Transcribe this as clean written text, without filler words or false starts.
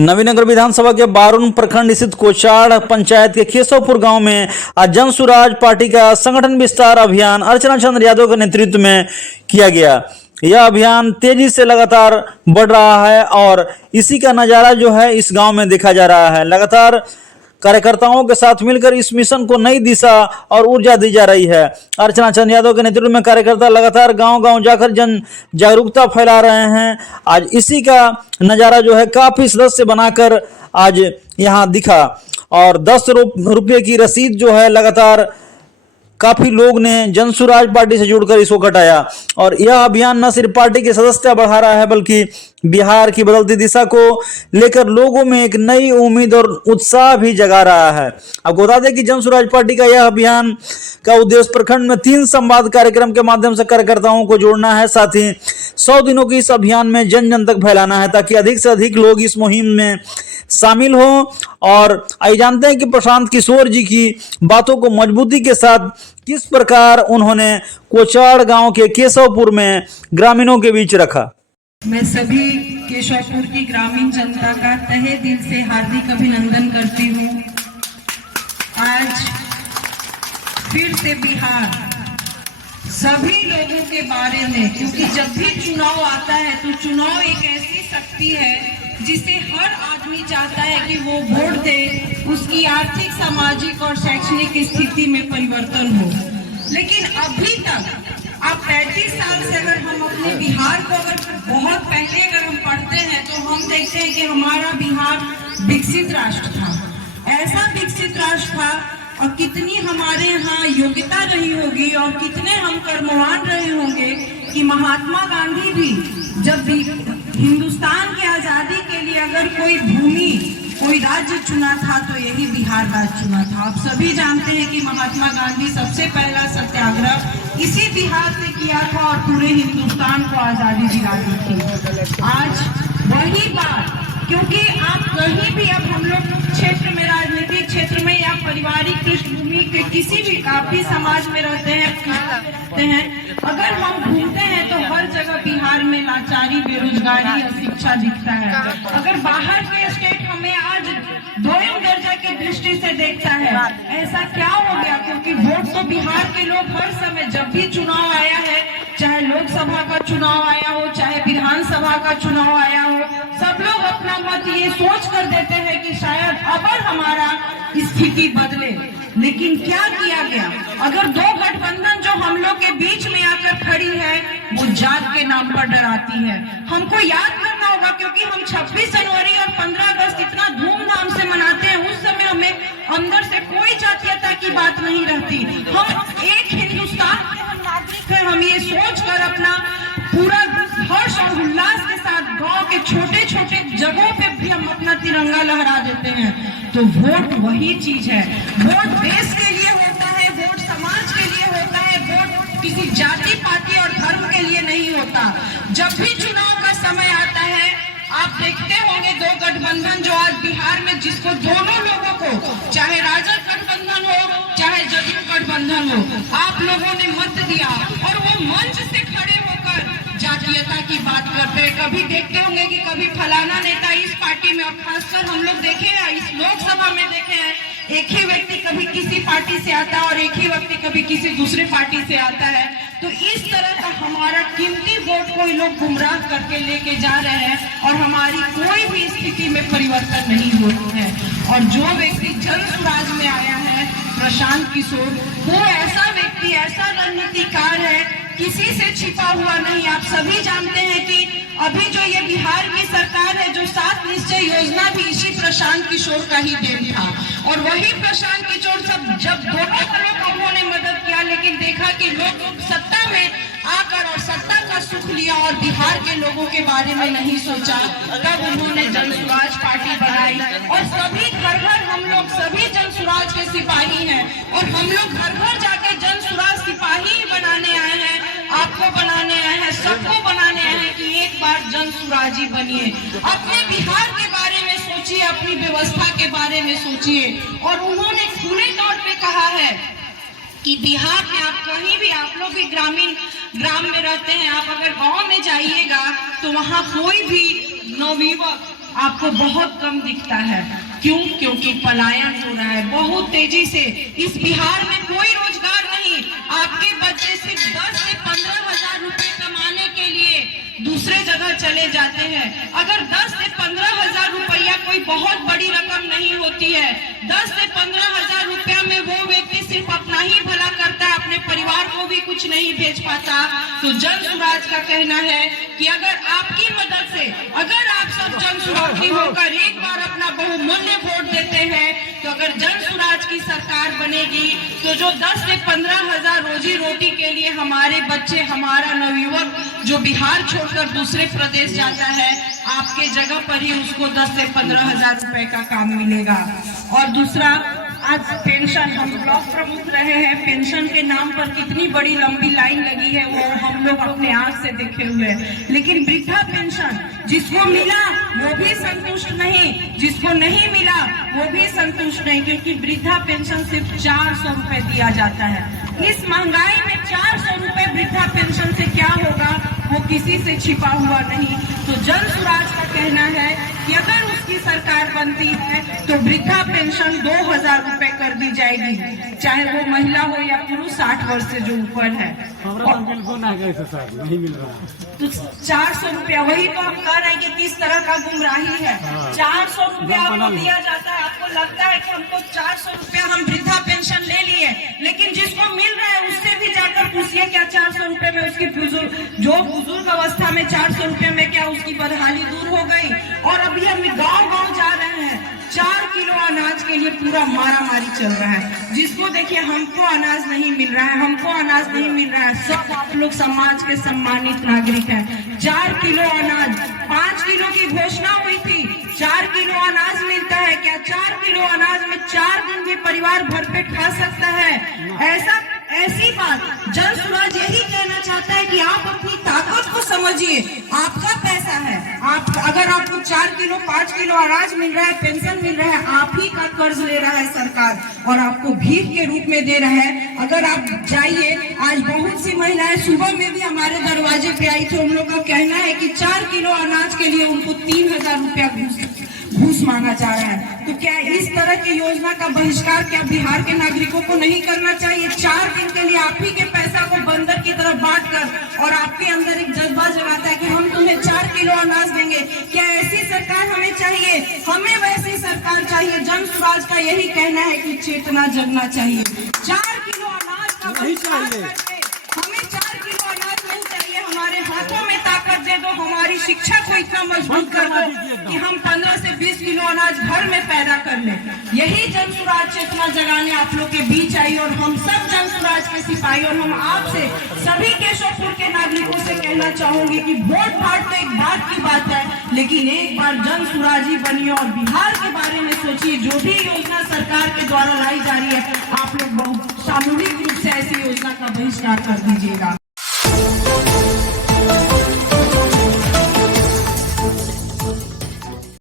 नवीनगर विधानसभा के बारून प्रखंड स्थित कोचाड़ पंचायत के केशवपुर गांव में आज जन सुराज पार्टी का संगठन विस्तार अभियान अर्चना चंद्र यादव के नेतृत्व में किया गया। यह अभियान तेजी से लगातार बढ़ रहा है और इसी का नजारा जो है इस गांव में देखा जा रहा है। लगातार कार्यकर्ताओं के साथ मिलकर इस मिशन को नई दिशा और ऊर्जा दी जा रही है। अर्चना चंद्र यादव के नेतृत्व में कार्यकर्ता लगातार गांव-गांव जाकर जन जागरूकता फैला रहे हैं। आज इसी का नजारा जो है काफी सदस्य बनाकर आज यहां दिखा और 10 रुपये की रसीद जो है लगातार काफी लोग ने जन सुराज पार्टी से जुड़कर इसको कटाया और यह अभियान न सिर्फ पार्टी की सदस्यता बढ़ा रहा है बल्कि बिहार की बदलती दिशा को लेकर लोगों में एक नई उम्मीद और उत्साह भी जगा रहा है। आपको बता दें कि जन सुराज पार्टी का यह अभियान का उद्देश्य प्रखंड में 3 संवाद कार्यक्रम के माध्यम से कार्यकर्ताओं को जोड़ना है, साथ ही 100 दिनों की इस अभियान में जन जन तक फैलाना है ताकि अधिक से अधिक लोग इस मुहिम में शामिल हो। और आइए जानते हैं कि प्रशांत किशोर जी की बातों को मजबूती के साथ किस प्रकार उन्होंने कोचाड़ गांव के केशवपुर में ग्रामीणों के बीच रखा। मैं सभी केशवपुर की ग्रामीण जनता का तहे दिल से हार्दिक अभिनंदन करती हूँ। आज फिर से बिहार सभी लोगों के बारे में, क्योंकि जब भी चुनाव आता है तो चुनाव एक ऐसी शक्ति है जिसे हर आदमी चाहता है कि वो वोट दे, उसकी आर्थिक, सामाजिक और शैक्षणिक स्थिति में परिवर्तन हो। लेकिन अभी तक अब 35 साल से अगर हम अपने बिहार को अगर बहुत पहले अगर हम पढ़ते हैं तो हम देखते हैं कि हमारा बिहार विकसित राष्ट्र था। ऐसा विकसित राष्ट्र था और कितनी हमारे यहाँ योग्यता रही होगी और कितने हम कर्मवान रहे होंगे कि महात्मा गांधी भी जब भी हिंदुस्तान की आजादी के लिए अगर कोई भूमि, कोई राज्य चुना था तो यही बिहार राज्य चुना था। आप सभी जानते हैं कि महात्मा गांधी सबसे पहला सत्याग्रह इसी बिहार से किया था और पूरे हिंदुस्तान को आजादी दिला दी थी। आज वही बात, क्योंकि आप कहीं भी अब हम लोग क्षेत्र में, राजनीतिक क्षेत्र में या पारिवारिक पृष्ठभूमि के किसी भी काफी समाज में रहते हैं, अगर हम घूमते हैं तो हर जगह बिहार में लाचारी, बेरोजगारी, अशिक्षा दिखता है। अगर बाहर के स्टेट हमें आज दोयम दर्जा की दृष्टि से देखता है, ऐसा क्या हो गया? क्योंकि वोट तो बिहार के लोग हर समय, जब भी चुनाव आया है, चाहे लोकसभा का चुनाव आया हो, चाहे विधानसभा का चुनाव आया हो, सब लोग अपना मत ये सोच कर देते हैं कि शायद अब हमारा स्थिति बदले। लेकिन क्या किया गया? अगर 2 गठबंधन जो हम लोग के बीच में आकर खड़ी है वो जात के नाम पर डराती है। हमको याद करना होगा, क्योंकि हम 26 जनवरी और 15 अगस्त इतना धूमधाम से मनाते हैं, उस समय हमें अंदर से कोई जातीयता की बात नहीं रहती। हम एक हिंदुस्तान के हम नागरिक हैं। हम ये सोच कर अपना पूरा हर्ष और उल्लास के साथ गांव के छोटे छोटे जगहों पे भी हम अपना तिरंगा लहरा देते हैं। तो वोट वही चीज है। वोट देश के लिए होता है, वोट समाज के लिए होता है, वोट किसी जाति, पाति और धर्म के लिए नहीं होता। जब भी चुनाव का समय आता है, आप देखते होंगे 2 गठबंधन जो आज बिहार में, जिसको दोनों लोगों को, चाहे राजद गठबंधन हो चाहे जदयू गठबंधन हो, आप लोगों ने मत दिया और वो मंच से खड़े होकर जातीयता की बात करते हैं। कभी देखते होंगे कि कभी फलाना नेता इस पार्टी में, और खासकर हम लोग देखे हैं इस लोकसभा में देखे हैं, एक ही व्यक्ति कभी किसी पार्टी से आता है और एक ही व्यक्ति कभी किसी दूसरे पार्टी से आता है। तो इस तरह का हमारा कीमती वोट को लोग गुमराह करके लेके जा रहे हैं और हमारी कोई भी स्थिति में परिवर्तन नहीं हुआ है। और जो व्यक्ति जन सुराज में आया है, प्रशांत किशोर, वो ऐसा व्यक्ति, ऐसा रणनीतिकार है, किसी से छिपा हुआ नहीं। आप सभी जानते हैं कि अभी जो ये बिहार की सरकार है, जो 7 निश्चय योजना भी इसी प्रशांत किशोर का ही देन था। और वही प्रशांत किशोर सब जब दोनों तरह का उन्होंने मदद किया, लेकिन देखा कि लोग सत्ता में आकर और सत्ता का सुख लिया और बिहार के लोगों के बारे में नहीं सोचा, तब उन्होंने जन सुराज पार्टी बनाई। और सभी घर घर हम लोग सभी जन सुराज के सिपाही हैं और हम लोग घर घर जाके जन सुराज सिपाही बनाने आए हैं, आपको बनाने आए हैं, सबको बनाने आए हैं कि एक बार जन सुराजी बनिए। अपने बिहार के बारे में सोचिए, अपनी व्यवस्था के बारे में सोचिए। और उन्होंने खुले तौर पे कहा है कि बिहार में आप कहीं भी, आप लोग भी ग्राम में रहते हैं, आप अगर गांव में जाइएगा तो वहाँ कोई भी नवयुवक आपको बहुत कम दिखता है। क्यों? क्योंकि पलायन हो रहा है बहुत तेजी से। इस बिहार में कोई रोजगार नहीं। आपके बच्चे सिर्फ 10 से 15 हजार रुपए कमाने के लिए दूसरे जगह चले जाते हैं। अगर 10 से 15 हजार रुपया कोई बहुत बड़ी रकम नहीं होती है। 10 से 15 हजार रुपया में वो व्यक्ति सिर्फ अपना ही भला करता है, अपने परिवार को भी कुछ नहीं भेज पाता। तो जन सुराज का कहना है कि अगर आपकी मदद से, अगर आप सब जन सुराजी होकर एक बार अपना बहुमूल्य वोट देते हैं, तो अगर जन सुराज की सरकार बनेगी तो जो 10 से 15 हजार रोजी रोटी के लिए हमारे बच्चे, हमारा नवयुवक जो बिहार छोड़कर दूसरे प्रदेश जाता है, आपके जगह पर ही उसको 10 से 15 हजार रुपए का काम मिलेगा। और दूसरा, आज पेंशन, हम ब्लॉक प्रमुख रहे हैं, पेंशन के नाम पर कितनी बड़ी लंबी लाइन लगी है वो हम लोग अपने आंख से देखे हुए हैं। लेकिन वृद्धा पेंशन जिसको मिला वो भी संतुष्ट नहीं, जिसको नहीं मिला वो भी संतुष्ट नहीं, क्योंकि वृद्धा पेंशन सिर्फ 400 रुपए दिया जाता है। इस महंगाई में 400 रुपए वृद्धा पेंशन से क्या होगा वो किसी से छिपा हुआ नहीं। तो जन सुराज का कहना है कि अगर उसकी सरकार बनती है तो वृद्धा पेंशन 2000 रुपए कर दी जाएगी, चाहे वो महिला हो या पुरुष 60 वर्ष से जो ऊपर है। नहीं मिल रहा तो 400 रुपया, वही तो हम कह रहे हैं कि किस तरह का गुमराही है। 400 रुपया आपको दिया जाता है, आपको लगता है कि हमको 400 रुपया हम वृद्धा पेंशन ले लिए, लेकिन जिसको मिल रहा है उससे भी जाकर पूछिए क्या 400 रुपए में उसकी बुजुर्ग अवस्था में 400 रुपए में क्या उसकी बदहाली दूर हो गई। और अभी हम गांव-गांव जा रहे हैं, 4 किलो अनाज के लिए पूरा मारामारी चल रहा है। जिसको देखिए हमको अनाज नहीं मिल रहा है, हमको अनाज नहीं मिल रहा है। सब आप लोग समाज के सम्मानित नागरिक हैं। 4 किलो अनाज, 5 किलो की घोषणा हुई थी, 4 किलो अनाज मिलता है क्या? 4 किलो अनाज में 4 दिन भी परिवार भरपेट खा सकता है? ऐसी बात जन सुराज यही कहना चाहता है कि आप अपनी ताकत को समझिए। आपका पैसा है, आप अगर आपको 4 किलो 5 किलो अनाज मिल रहा है, पेंशन मिल रहा है, आप ही का कर्ज ले रहा है सरकार और आपको भीख के रूप में दे रहा है। अगर आप जाइए, आज बहुत सी महिलाएं सुबह में भी हमारे दरवाजे पे आई थी, उन लोग का कहना है कि 4 किलो अनाज के लिए उनको 3000 रुपया घूस मांगा जा रहा है। तो क्या इस तरह की योजना का बहिष्कार क्या बिहार के नागरिकों को नहीं करना चाहिए? 4 दिन के लिए आप ही के पैसा को बंदर की तरह बांटकर और आपके अंदर एक जज्बा जगाता है कि हम तुम्हें 4 किलो अनाज देंगे। क्या ऐसी सरकार हमें चाहिए? हमें वैसी सरकार चाहिए। जन सुराज का यही कहना है कि चेतना जगना चाहिए। 4 किलो अनाज का बहिष्कार करके हमें 4 किलो अनाज नहीं चाहिए। हमारे हाथों में ताकत दे दो, हमारी शिक्षा को इतना मजबूत कर दो कि हम 15 से 20 किलो अनाज घर में पैदा कर लें। यही जन सुराज चेतना जगाने आप लोग के बीच आई और हम सब जन सुराज के सिपाही और हम आपसे सभी केशवपुर के नागरिकों से कहना चाहूंगी कि वोट बांट तो एक बात की बात है, लेकिन एक बार जन सुराजी बनिए और बिहार के बारे में सोचिए। जो भी योजना सरकार के द्वारा लाई जा रही है, आप लोग बहुत सामूहिक रूप से ऐसी योजना का बहिष्कार कर दीजिएगा।